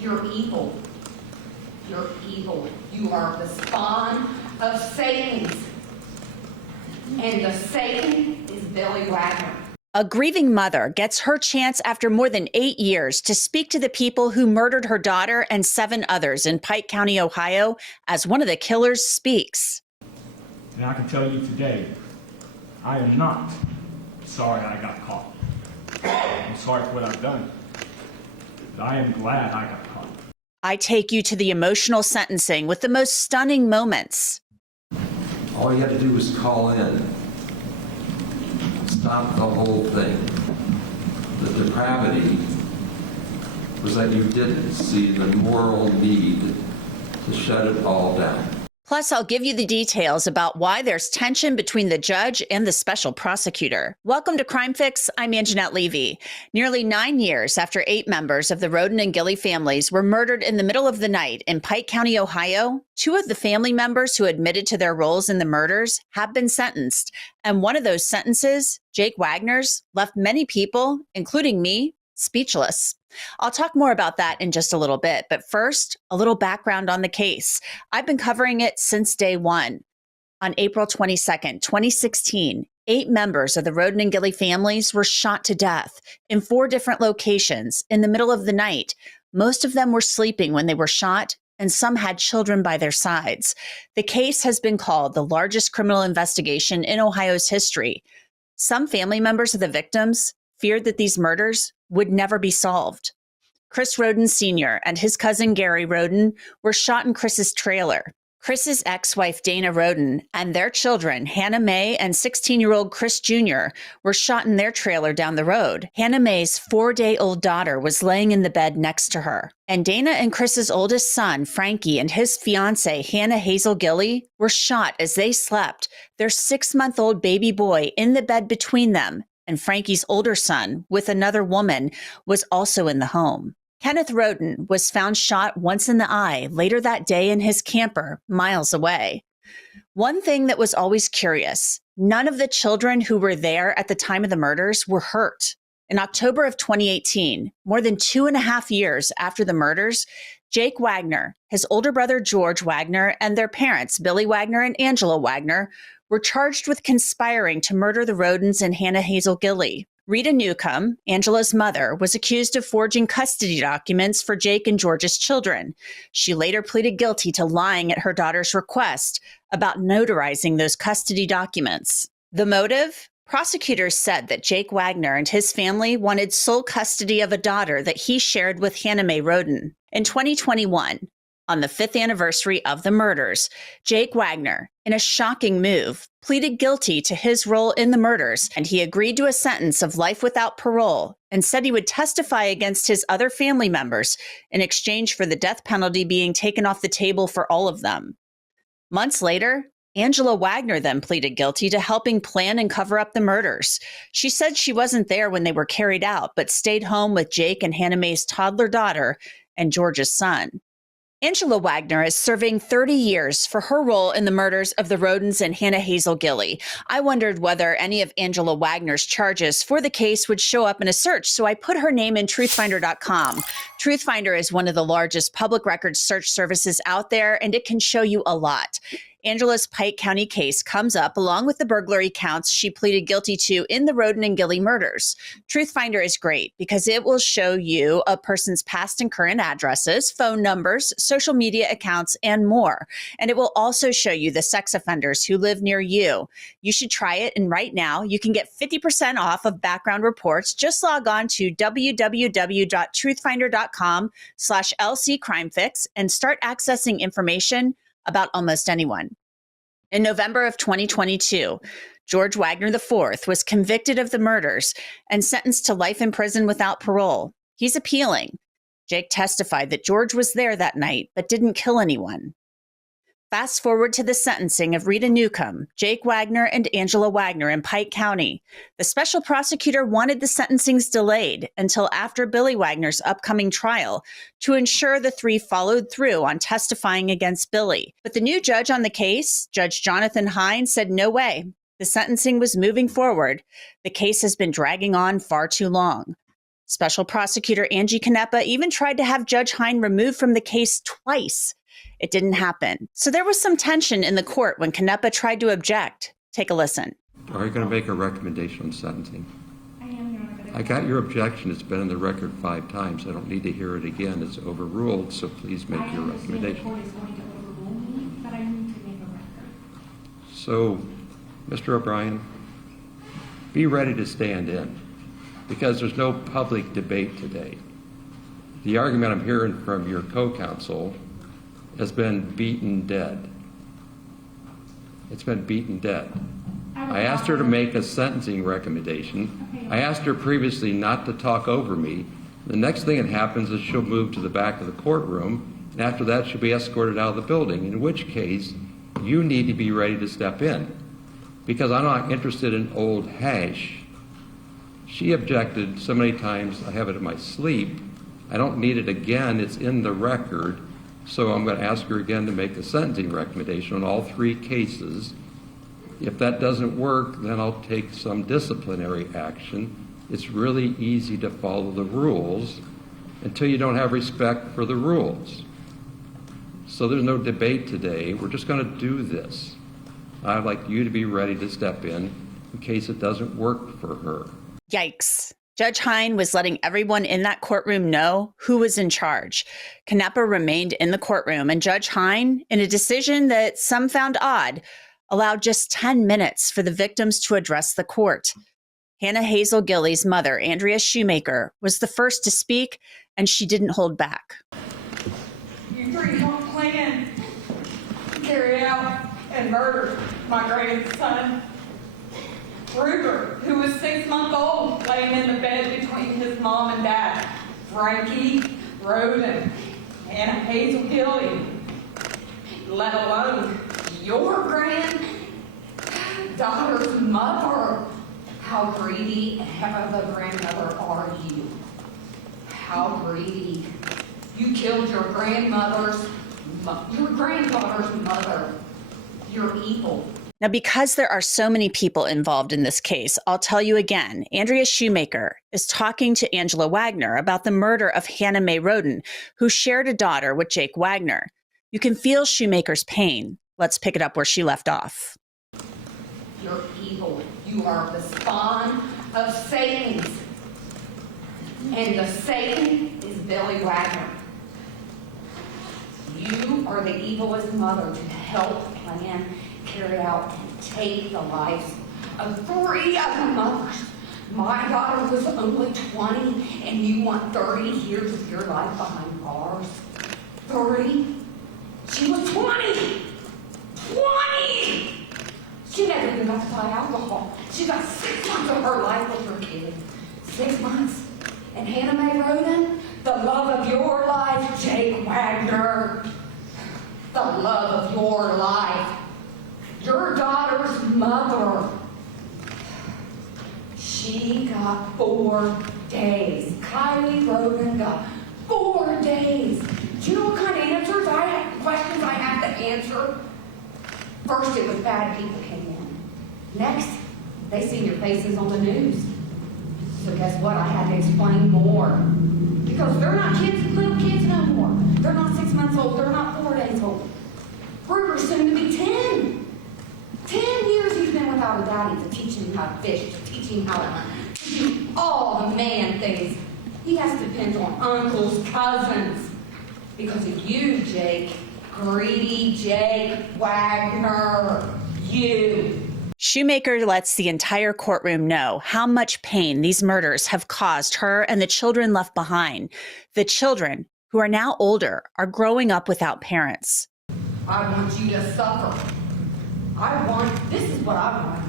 You're evil. You're evil. You are the spawn of Satan's. And the Satan is Billy Wagner. A grieving mother gets her chance after more than 8 years to speak to the people who murdered her daughter and 7 others in Pike County, Ohio, as one of the killers speaks. And I can tell you today, I am not sorry I got caught. I'm sorry for what I've done, but I am glad I got caught. I take you to the emotional sentencing with the most stunning moments. All you had to do was call in. Stop the whole thing. The depravity was that you didn't see the moral need to shut it all down. Plus, I'll give you the details about why there's tension between the judge and the special prosecutor. Welcome to Crime Fix. I'm Angenette Levy. Nearly 9 years after 8 members of the Rhoden and Gilley families were murdered in the middle of the night in Pike County, Ohio, 2 of the family members who admitted to their roles in the murders have been sentenced. And one of those sentences, Jake Wagner's, left many people, including me, speechless. I'll talk more about that in just a little bit, but first, a little background on the case. I've been covering it since day one. On April 22nd, 2016, 8 members of the Rhoden and Gilley families were shot to death in 4 different locations in the middle of the night. Most of them were sleeping when they were shot, and some had children by their sides. The case has been called the largest criminal investigation in Ohio's history. Some family members of the victims feared that these murders would never be solved. Chris Rhoden Sr. and his cousin Gary Rhoden were shot in Chris's trailer. Chris's ex-wife Dana Rhoden and their children, Hannah Mae and 16-year-old Chris Jr., were shot in their trailer down the road. Hannah Mae's 4-day-old daughter was laying in the bed next to her. And Dana and Chris's oldest son, Frankie, and his fiancée, Hannah Hazel Gilley, were shot as they slept, their 6-month-old baby boy in the bed between them. And Frankie's older son, with another woman, was also in the home. Kenneth Rhoden was found shot once in the eye later that day in his camper, miles away. One thing that was always curious, none of the children who were there at the time of the murders were hurt. In October of 2018, more than 2.5 years after the murders, Jake Wagner, his older brother George Wagner, and their parents, Billy Wagner and Angela Wagner, were charged with conspiring to murder the Rhodens and Hannah Hazel Gilley. Rita Newcomb, Angela's mother, was accused of forging custody documents for Jake and George's children. She later pleaded guilty to lying at her daughter's request about notarizing those custody documents. The motive? Prosecutors said that Jake Wagner and his family wanted sole custody of a daughter that he shared with Hannah Mae Rhoden. In 2021, on the 5th anniversary of the murders, Jake Wagner, in a shocking move, pleaded guilty to his role in the murders, and he agreed to a sentence of life without parole and said he would testify against his other family members in exchange for the death penalty being taken off the table for all of them. Months later, Angela Wagner then pleaded guilty to helping plan and cover up the murders. She said she wasn't there when they were carried out, but stayed home with Jake and Hannah Mae's toddler daughter and George's son. Angela Wagner is serving 30 years for her role in the murders of the Rhodens and Hannah Hazel Gilley. I wondered whether any of Angela Wagner's charges for the case would show up in a search, so I put her name in truthfinder.com. Truthfinder is one of the largest public records search services out there, and it can show you a lot. Angela's Pike County case comes up along with the burglary counts she pleaded guilty to in the Rhoden and Gilley murders. Truthfinder is great because it will show you a person's past and current addresses, phone numbers, social media accounts, and more. And it will also show you the sex offenders who live near you. You should try it, and right now you can get 50% off of background reports. Just log on to www.truthfinder.com/LCCrimeFix and start accessing information about almost anyone. In November of 2022, George Wagner IV was convicted of the murders and sentenced to life in prison without parole. He's appealing. Jake testified that George was there that night but didn't kill anyone. Fast forward to the sentencing of Rita Newcomb, Jake Wagner, and Angela Wagner in Pike County. The special prosecutor wanted the sentencings delayed until after Billy Wagner's upcoming trial to ensure the 3 followed through on testifying against Billy. But the new judge on the case, Judge Jonathan Hines, said no way. The sentencing was moving forward. The case has been dragging on far too long. Special Prosecutor Angie Canepa even tried to have Judge Hine removed from the case twice. It didn't happen. So there was some tension in the court when Canepa tried to object. Take a listen. Are you going to make a recommendation on sentencing? I am, Your Honor. I got your objection. It's been in the record 5 times. I don't need to hear it again. It's overruled, so please make your recommendation. I understand the court is going to overrule me, but I need to make a record. So, Mr. O'Brien, be ready to stand in, because there's no public debate today. The argument I'm hearing from your co-counsel has been beaten dead. It's been beaten dead. I asked her to make a sentencing recommendation. I asked her previously not to talk over me. The next thing that happens is she'll move to the back of the courtroom, and after that she'll be escorted out of the building, in which case you need to be ready to step in, because I'm not interested in old hash. She objected so many times, I have it in my sleep. I don't need it again. It's in the record. So I'm going to ask her again to make a sentencing recommendation on all 3 cases. If that doesn't work, then I'll take some disciplinary action. It's really easy to follow the rules until you don't have respect for the rules. So there's no debate today. We're just going to do this. I'd like you to be ready to step in case it doesn't work for her. Yikes. Judge Hine was letting everyone in that courtroom know who was in charge. Canepa remained in the courtroom, and Judge Hine, in a decision that some found odd, allowed just 10 minutes for the victims to address the court. Hannah Hazel Gilley's mother, Andrea Shoemaker, was the first to speak, and she didn't hold back. You 3 don't plan to carry out and murder my grandson, Ruger, who was 6 months old, laying in the bed between his mom and dad, Frankie, Rhoden, and Hazel Gilley, let alone your granddaughter's mother. How greedy of a grandmother are you? How greedy. You killed your granddaughter's mother. You're evil. Now, because there are so many people involved in this case, I'll tell you again, Andrea Shoemaker is talking to Angela Wagner about the murder of Hannah Mae Rhoden, who shared a daughter with Jake Wagner. You can feel Shoemaker's pain. Let's pick it up where she left off. You're evil. You are the spawn of Satan's. And the Satan is Billy Wagner. You are the evilest mother to help plan, carry out, and take the lives of 3 other mothers. My daughter was only 20, and you want 30 years of your life behind bars. 30? She was 20! 20! She never even got to buy alcohol. She got 6 months of her life with her kid. 6 months. And Hannah Mae Rhoden, the love of your life, Jake Wagner. The love of your life. Your daughter's mother. She got 4 days. Kylie Rhoden got 4 days. Do you know what kind of questions I had to answer? First, it was bad people came in. Next, they seen your faces on the news. So guess what? I had to explain more. Because they're not little kids no more. They're not 6 months old. They're not 4 days old. Ruger's soon to be 10. 10 years he's been without a daddy to teach him how to fish, to teach him how to hunt, to do all the man things. He has to depend on uncles, cousins. Because of you, Jake. Greedy Jake Wagner. You. Shoemaker lets the entire courtroom know how much pain these murders have caused her and the children left behind. The children, who are now older, are growing up without parents. I want you to suffer. This is what I want.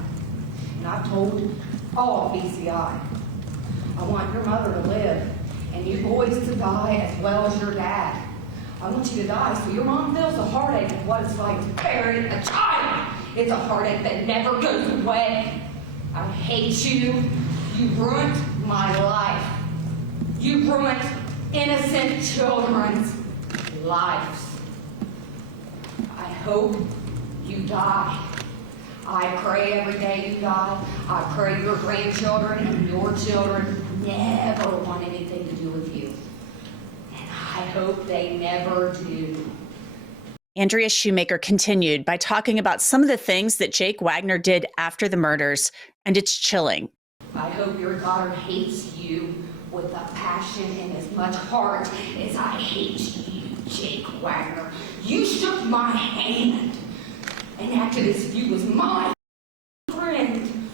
And I've told all of BCI. I want your mother to live and you boys to die as well as your dad. I want you to die so your mom feels the heartache of what it's like to bury a child. It's a heartache that never goes away. I hate you. You ruined my life. You ruined innocent children's lives. I hope you die. I pray every day you die. I pray your grandchildren and your children never want anything to do with you. And I hope they never do. Andrea Shoemaker continued by talking about some of the things that Jake Wagner did after the murders, and it's chilling. I hope your daughter hates you with a passion and as much heart as I hate you, Jake Wagner. You shook my hand and acted as if you was my friend.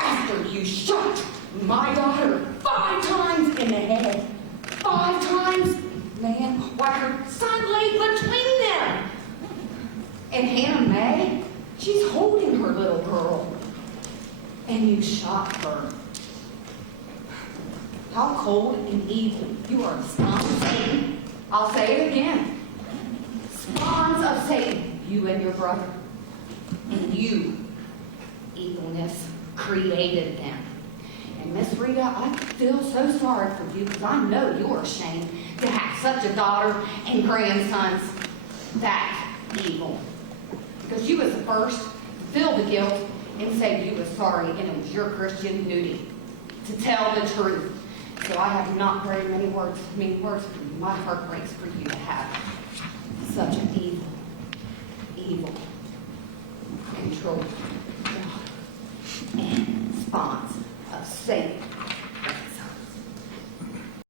After you shot my daughter 5 times in the head. 5 times? Man, why her son laid between them. And Hannah Mae, she's holding her little girl. And you shot her. How cold and evil. You are the spawn of Satan. I'll say it again. Spawns of Satan, you and your brother. And you, evilness, created them. And Miss Rita, I feel so sorry for you because I know you're ashamed to have such a daughter and grandsons that evil. Because you was the first to feel the guilt and say you were sorry, and it was your Christian duty to tell the truth. So I have not very many words for you. My heart breaks for you to have such an evil, controlled God and spawns of Satan.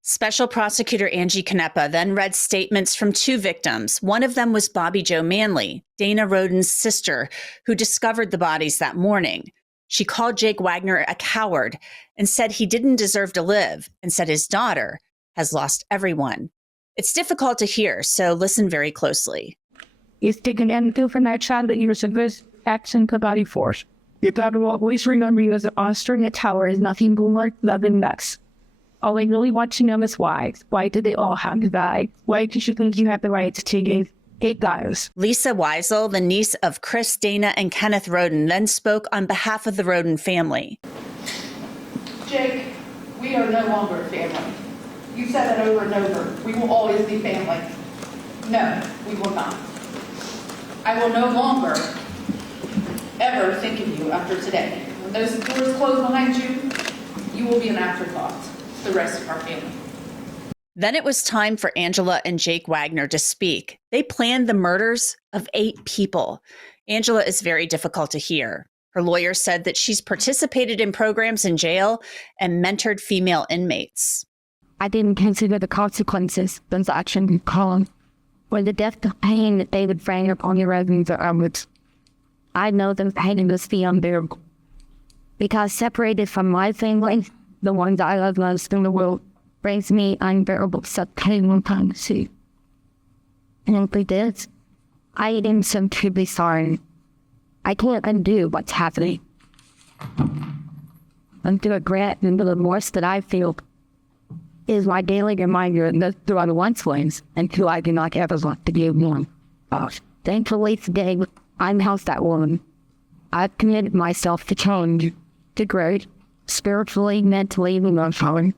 Special Prosecutor Angie Canepa then read statements from 2 victims. One of them was Bobby Jo Manley, Dana Rhoden's sister, who discovered the bodies that morning. She called Jake Wagner a coward and said he didn't deserve to live, and said his daughter has lost everyone. It's difficult to hear, so listen very closely. It's taken anything from that child that you're supposed to action to body force. Your daughter will always remember you as a monster in a tower is nothing but more love and nuts. All I really want to know is why. Why did they all have to die? Why did you think you had the right to take 8 guys? Lisa Weisel, the niece of Chris, Dana, and Kenneth Rhoden, then spoke on behalf of the Rhoden family. Jake, we are no longer a family. You've said that over and over. We will always be family. No, we will not. I will no longer ever think of you after today. When those doors close behind you, you will be an afterthought to the rest of our family. Then it was time for Angela and Jake Wagner to speak. They planned the murders of 8 people. Angela is very difficult to hear. Her lawyer said that she's participated in programs in jail and mentored female inmates. I didn't consider the consequences of the action column or the death of pain that they would bring upon your residents or onwards. I know the pain must be unbearable. Because separated from my family, the ones I love most in the world, brings me unbearable such pain one time to see. And for this, I am so truly sorry. I can't undo what's happening. And the regret and the remorse that I feel is my daily reminder that there are once flames and who I do not ever want to give one. Thankfully today, I'm housed that woman. I've committed myself to change, to grow, spiritually, mentally, and emotionally.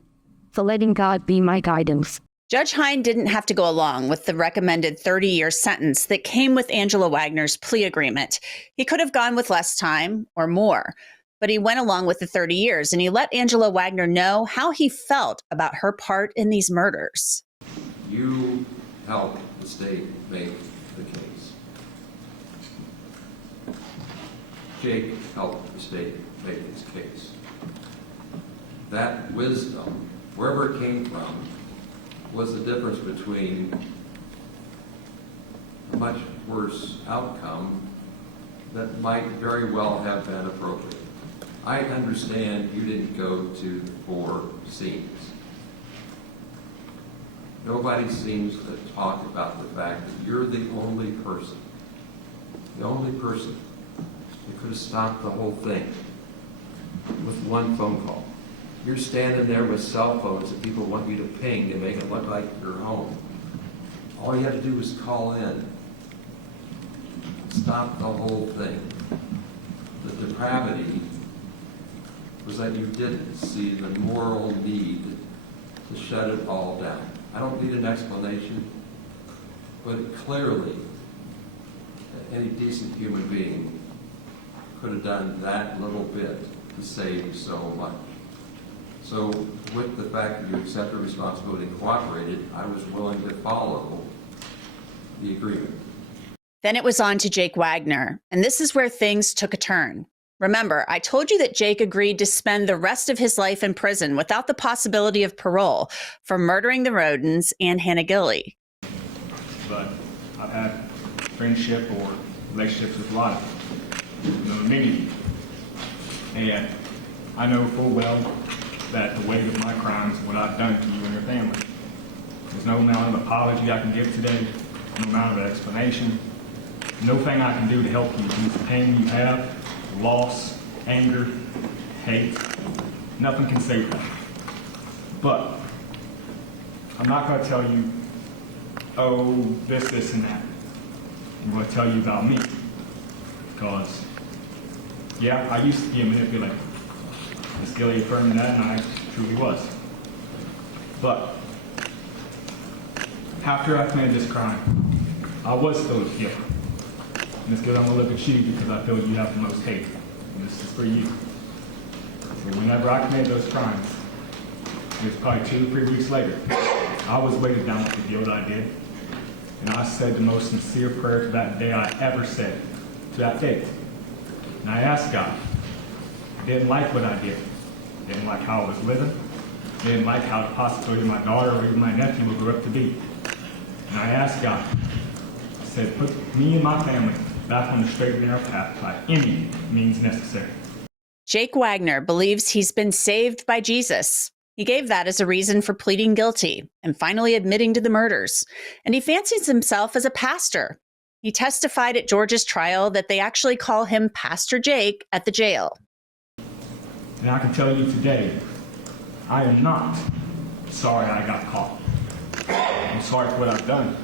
So letting God be my guidance. Judge Hine didn't have to go along with the recommended 30-year sentence that came with Angela Wagner's plea agreement. He could have gone with less time or more, but he went along with the 30 years, and he let Angela Wagner know how he felt about her part in these murders. You helped the state make the case. Jake helped the state make this case. That wisdom, wherever it came from, was the difference between a much worse outcome that might very well have been appropriate. I understand you didn't go to the 4 scenes. Nobody seems to talk about the fact that you're the only person that could have stopped the whole thing with one phone call. You're standing there with cell phones that people want you to ping to make it look like you're home. All you had to do was call in. Stop the whole thing. The depravity was that you didn't see the moral need to shut it all down. I don't need an explanation, but clearly any decent human being could have done that little bit to save so much. So with the fact that you accepted responsibility and cooperated, I was willing to follow the agreement. Then it was on to Jake Wagner, and this is where things took a turn. Remember, I told you that Jake agreed to spend the rest of his life in prison without the possibility of parole for murdering the Rhodens and Hannah Gilley. But I've had friendship or relationships with a lot of many. And I know full well that the weight of my crimes, what I've done to you and your family. There's no amount of apology I can give today, no amount of explanation, no thing I can do to help you with the pain you have, loss, anger, hate. Nothing can save that. But I'm not going to tell you, oh, this, and that. I'm going to tell you about me. Because, yeah, I used to be a manipulator. Ms. Gilley affirmed that, and I truly was. But after I committed this crime, I was still a killer. Ms. Gilley, I'm going to look at you because I feel you have the most hate. And this is for you. So whenever I committed those crimes, it was probably 2 or 3 weeks later, I was weighted down with the guilt I did. And I said the most sincere prayer to that day I ever said, to that day. And I asked God, didn't like what I did. Didn't like how I was living. Didn't like how the possibility of my daughter or even my nephew would grow up to be. And I asked God, I said, put me and my family back on the straight and narrow path by any means necessary. Jake Wagner believes he's been saved by Jesus. He gave that as a reason for pleading guilty and finally admitting to the murders. And he fancies himself as a pastor. He testified at George's trial that they actually call him Pastor Jake at the jail. And I can tell you today, I am not sorry I got caught. I'm sorry for what I've done.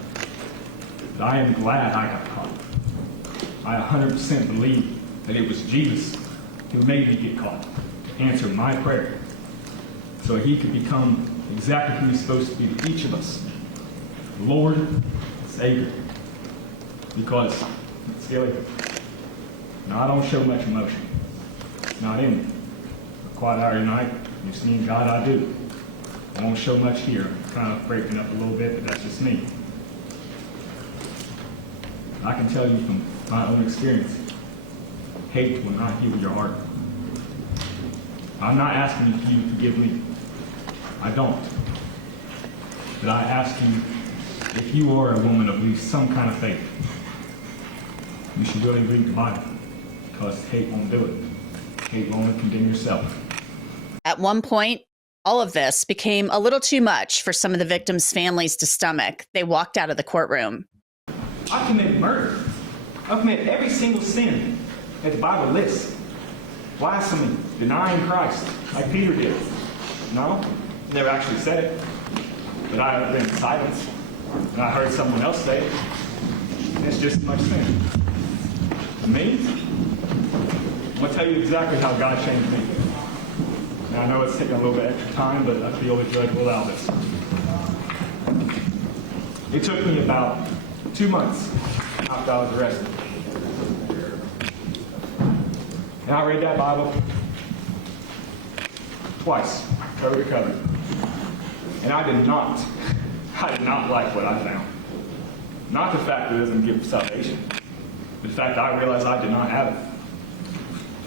But I am glad I got caught. I 100% believe that it was Jesus who made me get caught to answer my prayer so he could become exactly who he's supposed to be to each of us, Lord and Savior. Because, Gilley, now I don't show much emotion. It's not in me. A quiet hour at night, just me and God, I do. I won't show much here. I'm kind of breaking up a little bit, but that's just me. I can tell you from my own experience, hate will not heal your heart. I'm not asking you to forgive me. I don't. But I ask you, if you are a woman of at least some kind of faith, you should really read the Bible, because hate won't do it. Hate will only condemn yourself. At one point, all of this became a little too much for some of the victims' families to stomach. They walked out of the courtroom. I committed murder. I committed every single sin that the Bible lists. Blasphemy, denying Christ, like Peter did. No, never actually said it. But I have been in silence, and I heard someone else say it. It's just as much sin. Me? I'm going to tell you exactly how God changed me. Now, I know it's taking a little bit extra time, but I feel the judge will allow this. It took me about 2 months after I was arrested. And I read that Bible twice, cover to cover. And I did not like what I found. Not the fact that it doesn't give salvation, but the fact that I realized I did not have it.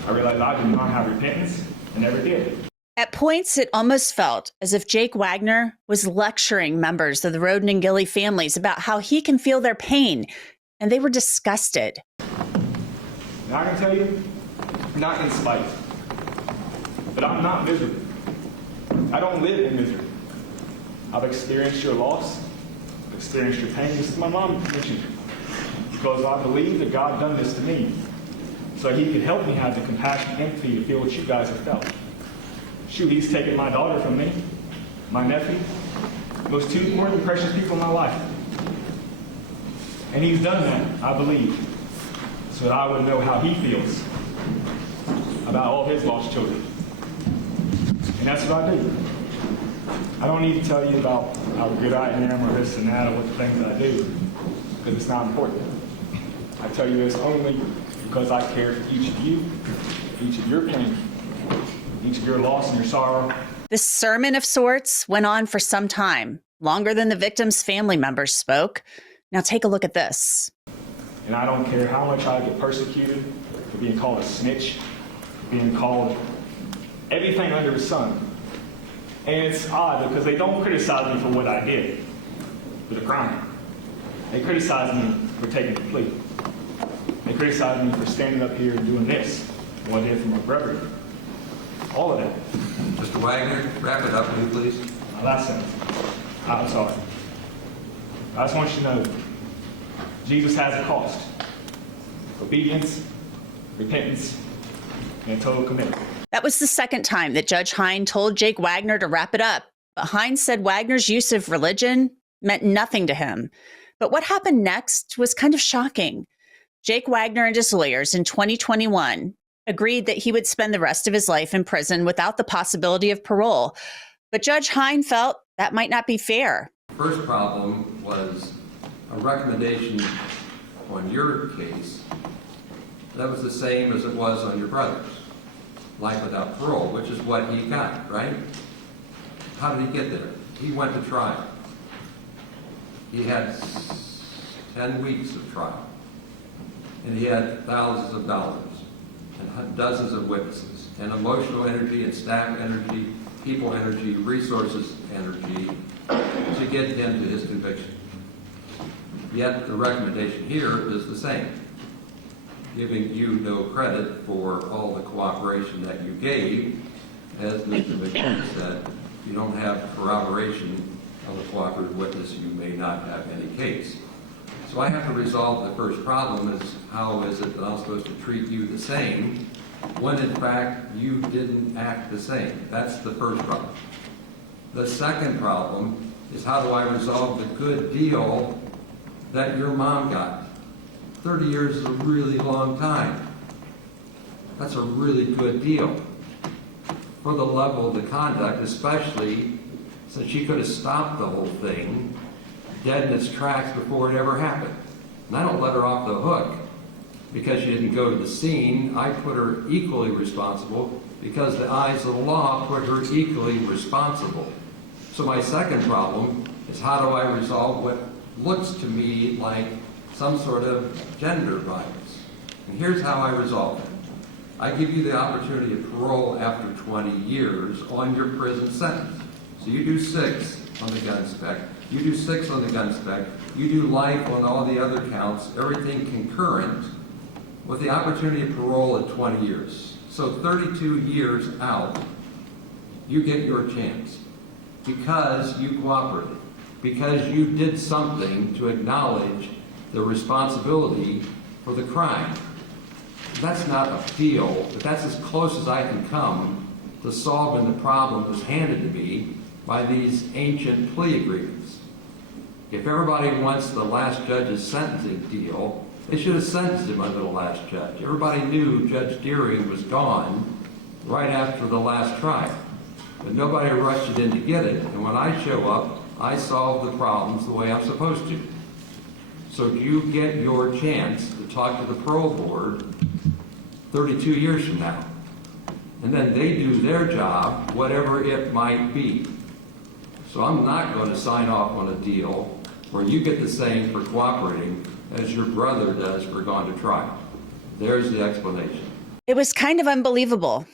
I realized I did not have repentance and never did. At points, it almost felt as if Jake Wagner was lecturing members of the Rhoden and Gilley families about how he can feel their pain, and they were disgusted. And I can tell you, not in spite, but I'm not miserable. I don't live in misery. I've experienced your loss, I've experienced your pain. This is my mom mentioned, because I believe that God done this to me, so he could help me have the compassion and empathy to feel what you guys have felt. Shoot, he's taken my daughter from me, my nephew, those 2 more than precious people in my life. And he's done that, I believe, so that I would know how he feels about all his lost children. And that's what I do. I don't need to tell you about how good I am or this and that or what the things that I do, because it's not important. I tell you this only because I care for each of you, each of your pain, each of your loss and your sorrow. This sermon of sorts went on for some time, longer than the victim's family members spoke. Now take a look at this. And I don't care how much I get persecuted for being called a snitch, for being called everything under the sun. And it's odd because they don't criticize me for what I did, for the crime. They criticize me for taking the plea. They criticize me for standing up here and doing this, what I did for my brother. All of that. Mr. Wagner, wrap it up, will you please? My last sentence. I'm sorry. I just want you to know, Jesus has a cost. Obedience, repentance, and total commitment. That was the second time that Judge Hine told Jake Wagner to wrap it up. But Hine said Wagner's use of religion meant nothing to him. But what happened next was kind of shocking. Jake Wagner and his lawyers in 2021 agreed that he would spend the rest of his life in prison without the possibility of parole. But Judge Hine felt that might not be fair. First problem was a recommendation on your case that was the same as it was on your brother's, life without parole, which is what he got, right? How did he get there? He went to trial. He had 10 weeks of trial, and he had thousands of dollars and dozens of witnesses and emotional energy and staff energy, people energy, resources energy to get him to his conviction. Yet the recommendation here is the same, giving you no credit for all the cooperation that you gave. As Mr. McKinney said, if you don't have corroboration of the cooperative witness, you may not have any case. So I have to resolve the first problem is how is it that I'm supposed to treat you the same when in fact you didn't act the same? That's the first problem. The second problem is how do I resolve the good deal that your mom got? 30 years is a really long time. That's a really good deal for the level of the conduct, especially since she could have stopped the whole thing dead in its tracks before it ever happened. And I don't let her off the hook because she didn't go to the scene. I put her equally responsible because the eyes of the law put her equally responsible. So my second problem is how do I resolve what looks to me like some sort of gender violence? And here's how I resolve it. I give you the opportunity of parole after 20 years on your prison sentence. So you do 6 on the gun spec, you do 6 on the gun spec, you do life on all the other counts, everything concurrent, with the opportunity of parole at 20 years. So 32 years out, you get your chance because you cooperated, because you did something to acknowledge the responsibility for the crime. That's not appeal, but that's as close as I can come to solving the problem that's handed to me by these ancient plea agreements. If everybody wants the last judge's sentencing deal, they should have sentenced him under the last judge. Everybody knew Judge Deering was gone right after the last trial, but nobody rushed it in to get it, and when I show up, I solve the problems the way I'm supposed to. So you get your chance to talk to the parole board 32 years from now. And then they do their job, whatever it might be. So I'm not going to sign off on a deal where you get the same for cooperating as your brother does for going to trial. There's the explanation. It was kind of unbelievable.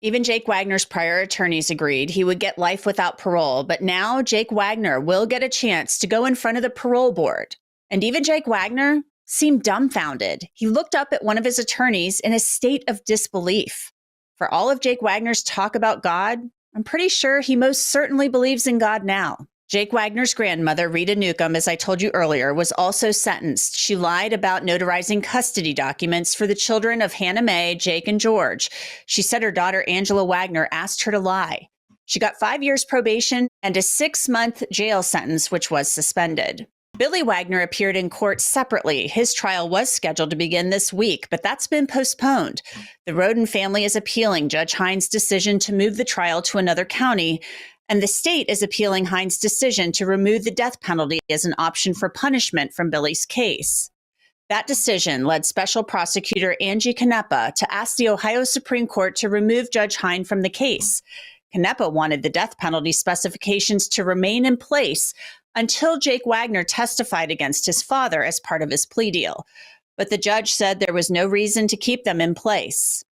Even Jake Wagner's prior attorneys agreed he would get life without parole, but now Jake Wagner will get a chance to go in front of the parole board. And even Jake Wagner seemed dumbfounded. He looked up at one of his attorneys in a state of disbelief. For all of Jake Wagner's talk about God, I'm pretty sure he most certainly believes in God now. Jake Wagner's grandmother, Rita Newcomb, as I told you earlier, was also sentenced. She lied about notarizing custody documents for the children of Hannah Mae, Jake, and George. She said her daughter, Angela Wagner, asked her to lie. She got 5 years probation and a 6-month jail sentence, which was suspended. Billy Wagner appeared in court separately. His trial was scheduled to begin this week, but that's been postponed. The Rhoden family is appealing Judge Hine's decision to move the trial to another county, and the state is appealing Hine's decision to remove the death penalty as an option for punishment from Billy's case. That decision led Special Prosecutor Angie Canepa to ask the Ohio Supreme Court to remove Judge Hine from the case. Canepa wanted the death penalty specifications to remain in place until Jake Wagner testified against his father as part of his plea deal. But the judge said there was no reason to keep them in place.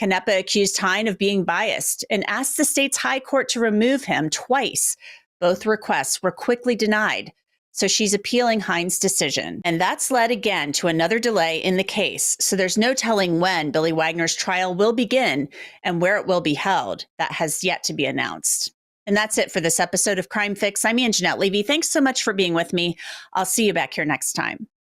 Canepa accused Hine of being biased and asked the state's high court to remove him twice. Both requests were quickly denied. So she's appealing Hine's decision. And that's led again to another delay in the case. So there's no telling when Billy Wagner's trial will begin and where it will be held. That has yet to be announced. And that's it for this episode of Crime Fix. I'm Angenette Levy. Thanks so much for being with me. I'll see you back here next time.